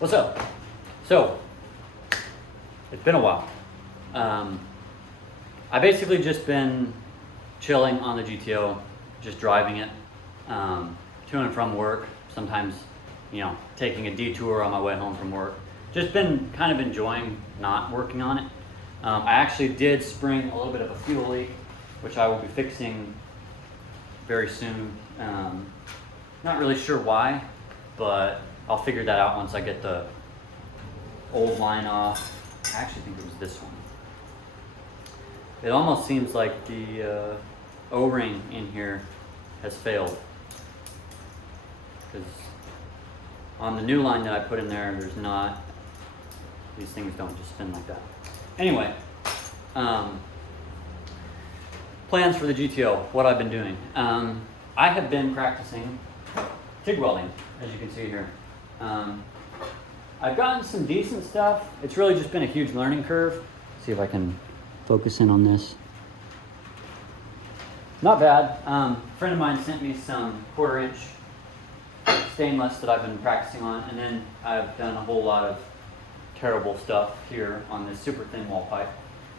What's up? So, it's been a while. I basically just been chilling on the GTO, just driving it, to and from work, sometimes, taking a detour on my way home from work. Just been kind of enjoying not working on it. I actually did spring a little bit of a fuel leak, which I will be fixing very soon. Not really sure why, but I'll figure that out once I get the old line off. I actually think it was this one. It almost seems like the O-ring in here has failed, because on the new line that I put in there, there's not, these things don't just spin like that. Anyway, plans for the GTO, what I've been doing. I have been practicing TIG welding, as you can see here. I've gotten some decent stuff. It's really just been a huge learning curve. Let's see if I can focus in on this. Not bad. A friend of mine sent me some 1/4" stainless that I've been practicing on, and then I've done a whole lot of terrible stuff here on this super thin wall pipe.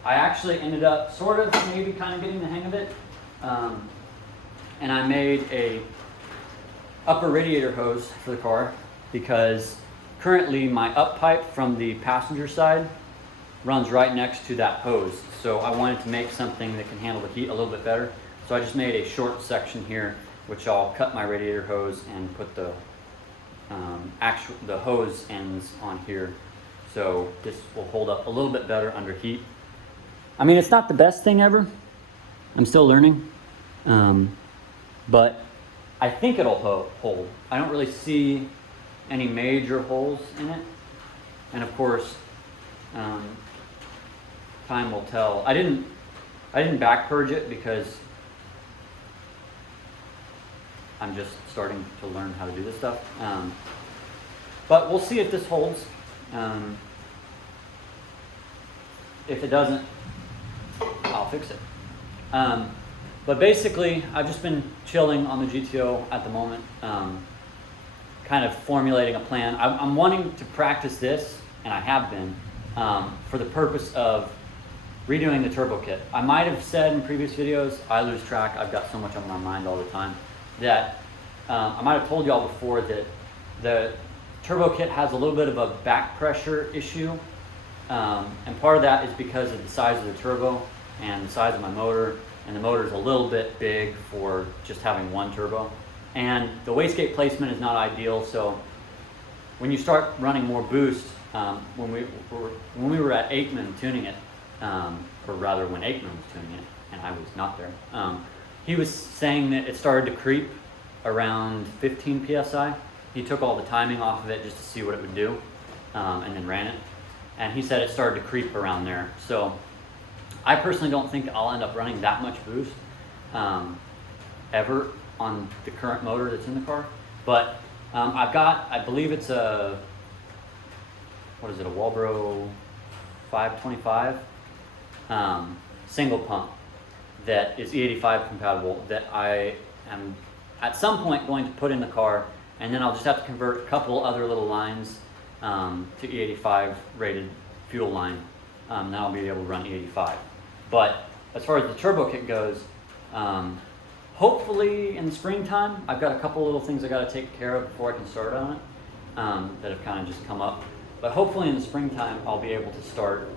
I actually ended up sort of maybe kind of getting the hang of it, and I made a upper radiator hose for the car, because currently my up pipe from the passenger side runs right next to that hose. So I wanted to make something that can handle the heat a little bit better. So I just made a short section here, which I'll cut my radiator hose and put the hose ends on here. So this will hold up a little bit better under heat. I mean, it's not the best thing ever. I'm still learning, but I think it'll hold. I don't really see any major holes in it. And of course, time will tell. I didn't back purge it because I'm just starting to learn how to do this stuff. But we'll see if this holds. If it doesn't, I'll fix it. But basically, I've just been chilling on the GTO at the moment, kind of formulating a plan. I'm wanting to practice this, and I have been, for the purpose of redoing the turbo kit. I might have said in previous videos, I lose track, I've got so much on my mind all the time, that I might have told y'all before that the turbo kit has a little bit of a back pressure issue. And part of that is because of the size of the turbo and the size of my motor, and the motor is a little bit big for just having one turbo. And the wastegate placement is not ideal, so when you start running more boost, when we were at Aikman tuning it, or rather when Aikman was tuning it, and I was not there, he was saying that it started to creep around 15 PSI. He took all the timing off of it just to see what it would do, and then ran it. And he said it started to creep around there. So I personally don't think I'll end up running that much boost ever on the current motor that's in the car. But I've got, I believe it's a, what is it, a Walbro 525 single pump that is E85 compatible, that I am at some point going to put in the car, and then I'll just have to convert a couple other little lines to E85 rated fuel line. Then I'll be able to run E85. But as far as the turbo kit goes, hopefully in the springtime, I've got a couple little things I got to take care of before I can start on it, that have kind of just come up. But hopefully in the springtime, I'll be able to start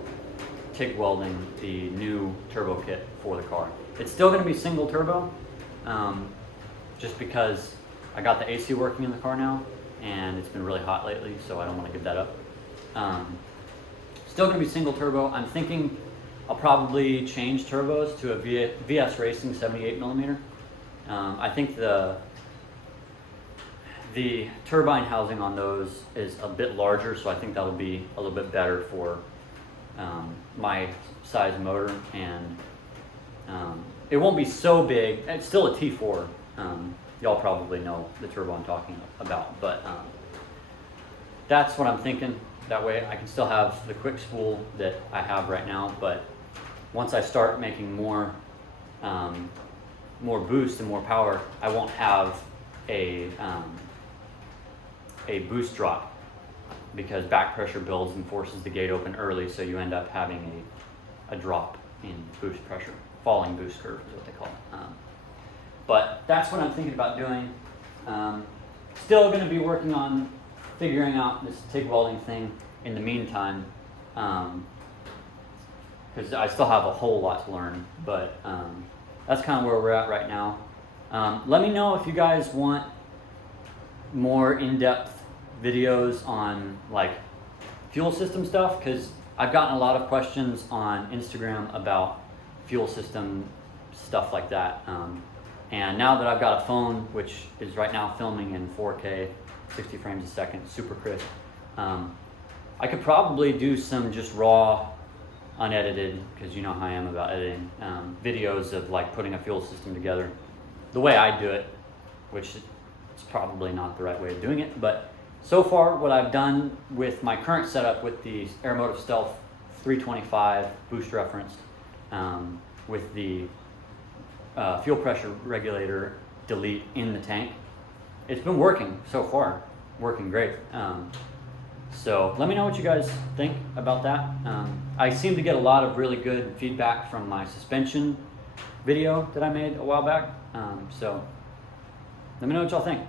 TIG welding the new turbo kit for the car. It's still going to be single turbo, just because I got the AC working in the car now, and it's been really hot lately, so I don't want to give that up. Still going to be single turbo. I'm thinking I'll probably change turbos to a VS Racing 78 millimeter. I think the turbine housing on those is a bit larger, so I think that'll be a little bit better for my size motor, and it won't be so big. It's still a T4. Y'all probably know the turbo I'm talking about, but that's what I'm thinking. That way I can still have the quick spool that I have right now, but once I start making more boost and more power, I won't have a boost drop because back pressure builds and forces the gate open early, so you end up having a drop in boost pressure. Falling boost curve is what they call it. But that's what I'm thinking about doing. Still going to be working on figuring out this TIG welding thing in the meantime, because I still have a whole lot to learn, but that's kind of where we're at right now. Let me know if you guys want more in-depth videos on like fuel system stuff, because I've gotten a lot of questions on Instagram about fuel system stuff like that. And now that I've got a phone, which is right now filming in 4K, 60 frames a second, super crisp, I could probably do some just raw, unedited, because you know how I am about editing, videos of like putting a fuel system together the way I do it, which is probably not the right way of doing it. But so far, what I've done with my current setup with the Aeromotive Stealth 325 boost referenced, with the fuel pressure regulator delete in the tank, it's been working so far, working great. So let me know what you guys think about that. I seem to get a lot of really good feedback from my suspension video that I made a while back. So let me know what y'all think.